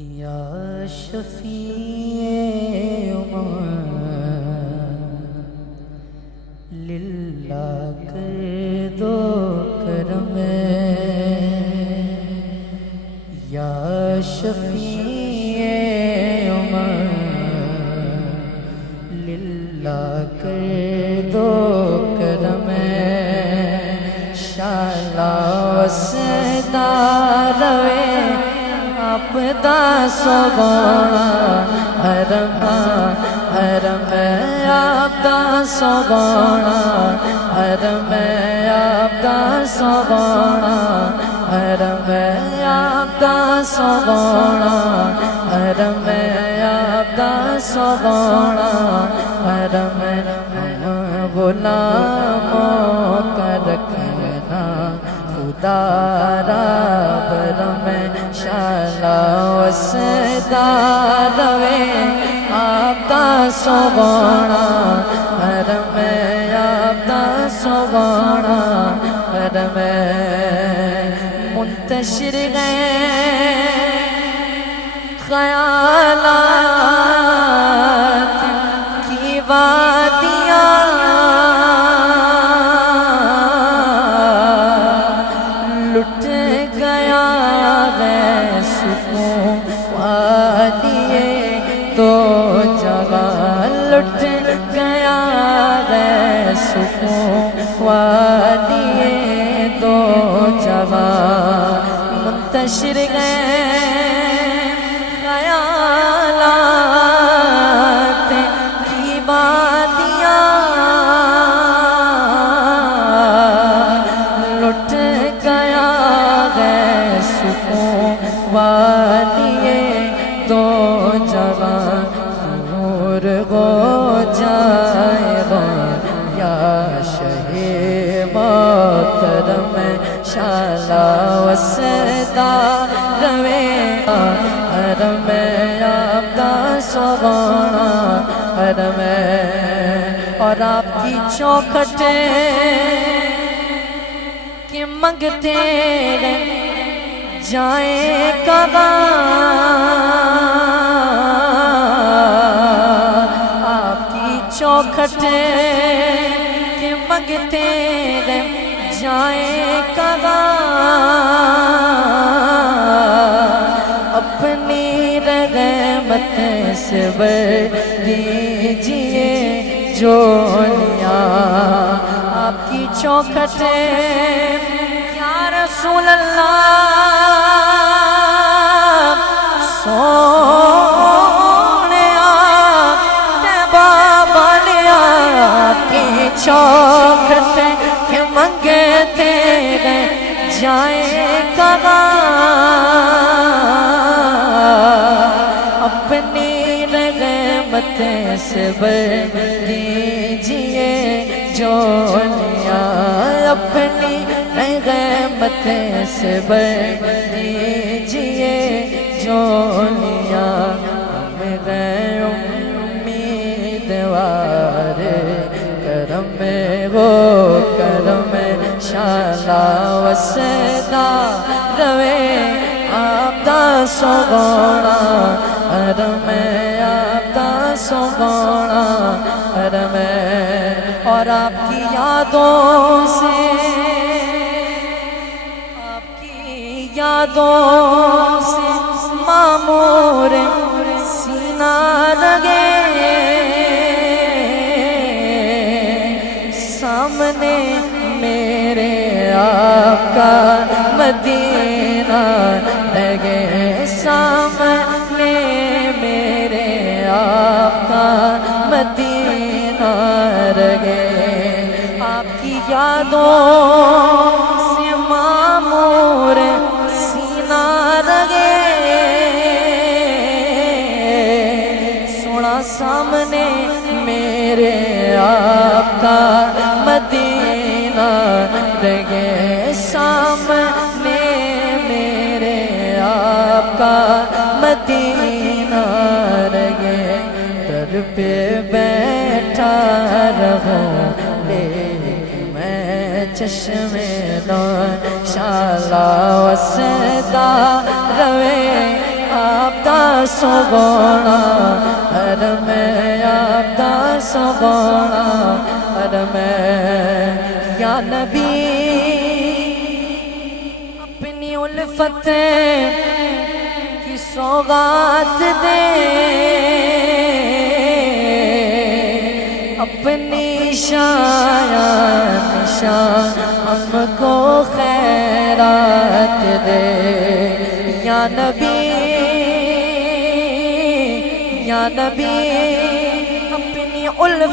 یا شفیع امت للہ کر دو کرم، یا شفیع امت للہ کر دو کرم، شالا وسدا روے آپ دا سوگونا حرم حرم آپ دا سوگونا حرم آپ دا سوگونا حرم آپ دا سوگونا حرم آپ دا سوگونا حرم غلاموں کا رکھنا خدا را برم، شالا وسدا روے آپ دا سوگونا حرم آپ دا سوگونا حرم منتشر گئے خیالات کی وادیاں، لٹ گیا ہے سکون والیے دو جگہ، لٹ گیا ہے سکون والیے دو جگہ، منتشر گئے خیالات کی وادیاں، لٹ گیا ہے سکون والیے دو جگہ، نور ہو جائے گا یا شہ محترم، شالا وسدا روے حرم آپ دا سوگونا حرم، اور آپ کی چوکھٹ کے منگتے جائیں کہاں، آپ کی چوکھٹ کے منگتے جائیں کہاں، اپنی رحمت سے بھر دیجئے جھولیاں، آپ کی چوکھٹ یا رسول اللہ سونیا تیبہ والیا، آپ کی چوکھٹ کے منگتے جائیں کہاں، اپنی رحمت سے بھر دیجئے جھولیاں، اپنی رحمت سے بھر دیجئے جھولیاں، ہم غیر امیدوار کرم وہ کرم، شالا وسدا روے آپ دا سوگونا حرم آپ دا سوگونا حرم، اور آپ کی یادوں سے یادوں سے معمور سینہ لگے، سامنے میرے آپ کا مدینہ لگے، سامنے میرے آپ کا مدینہ لگے، آپ کی یادوں سے معمور سینہ لگے، سونا سامنے میرے آپ کا مدینہ لگے، سامنے میرے آپ کا مدینہ لگے، در پہ بیٹھا رہوں لیکن میں چشم لو، شالا وسدا روے آپ دا سونا حرم آپ دا سونا حرم یا نبی اپنی الفت کی سوغات دے اپنی شان ہم کو خیرات دے یا نبی اپنی الفت